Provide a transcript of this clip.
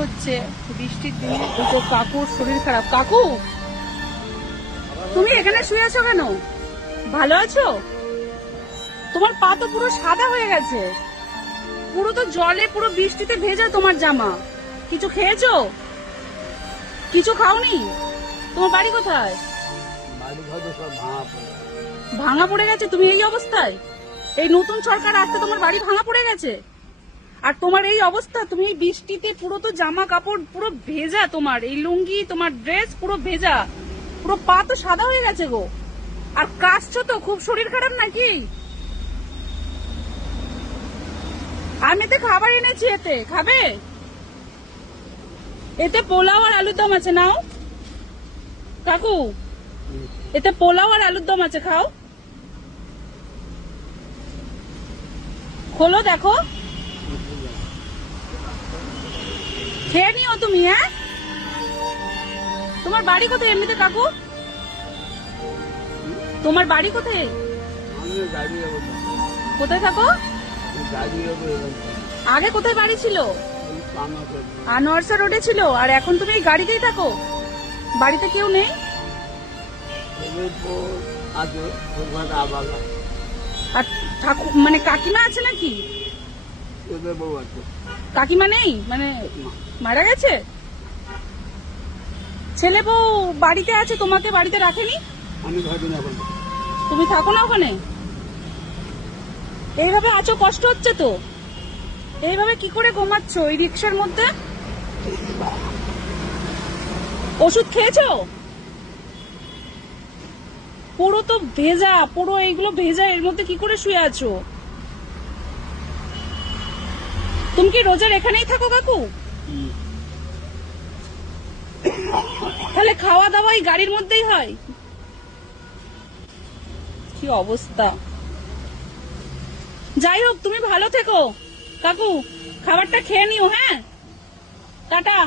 হচ্ছে বৃষ্টির দিনে দুটো কাকুর শরীর খারাপ। কাকু, তুমি এখানে শুয়ে আছো কেন? ভালো আছো? তোমার পা তো পুরো সাদা হয়ে গেছে, পুরো তো জলে, পুরো বৃষ্টিতে ভেজা তোমার জামা। কিছু খেয়েছো? কিছু খাওনি? তোমার বাড়ি কোথায়? ভাঙা পড়ে গেছে? তুমি এই অবস্থায়? এই নতুন সরকার আসতে তোমার বাড়ি ভাঙা পড়ে গেছে, আর তোমার এই অবস্থা। তুমি এই বৃষ্টিতে পুরো তো জামা কাপড় পুরো ভেজা, তোমার এই লুঙ্গি, তোমার ড্রেস পুরো ভেজা, পুরো পা তো সাদা হয়ে গেছে গো। আর কাশছো তো, খুব শরীর খারাপ নাকি? আমি তো খাবার এনেছি, এতে খাবে? এতে পোলাও আর আলুর দম আছে, নাও কাকু। এতে পোলাও আর আলুর দম আছে, খাও। খোলো, দেখো, খেয়ে নিও তুমি। হ্যাঁ, তোমার বাড়ি কোথায় এমনিতে কাকু? তোমার বাড়ি কোথায়? কোথায় থাকো? আগে কোথায় বাড়ি ছিল? আনোয়ারসা রোডে ছিল, আর এখন তুমি এই গাড়িতেই থাকো? বাড়িতে কেউ নেই? আর মানে কাকিমা আছে নাকি? কাকিমা নেই, মানে মারা গেছে? ছেলে বউ বাড়িতে আছে, তোমাকে বাড়িতে রাখেনি? তুমি থাকো না ওখানে? এইভাবে আছো, কষ্ট হচ্ছে তো? এইভাবে কি করে ঘুমাচ্ছ এই রিক্সার মধ্যে? ওষুধ খেয়েছো? পুরো তো ভেজা, পুরো এইগুলো ভেজা, এর মধ্যে কি করে শুয়ে আছো? তুমি কি রোজার এখানেই থাকো কাকু? তাহলে খাওয়া দাওয়া এই গাড়ির মধ্যেই হয়? কি অবস্থা! যাই হোক, তুমি ভালো থেকো কাকু, খাবারটা খেয়ে নিও। হ্যাঁ, টাটা।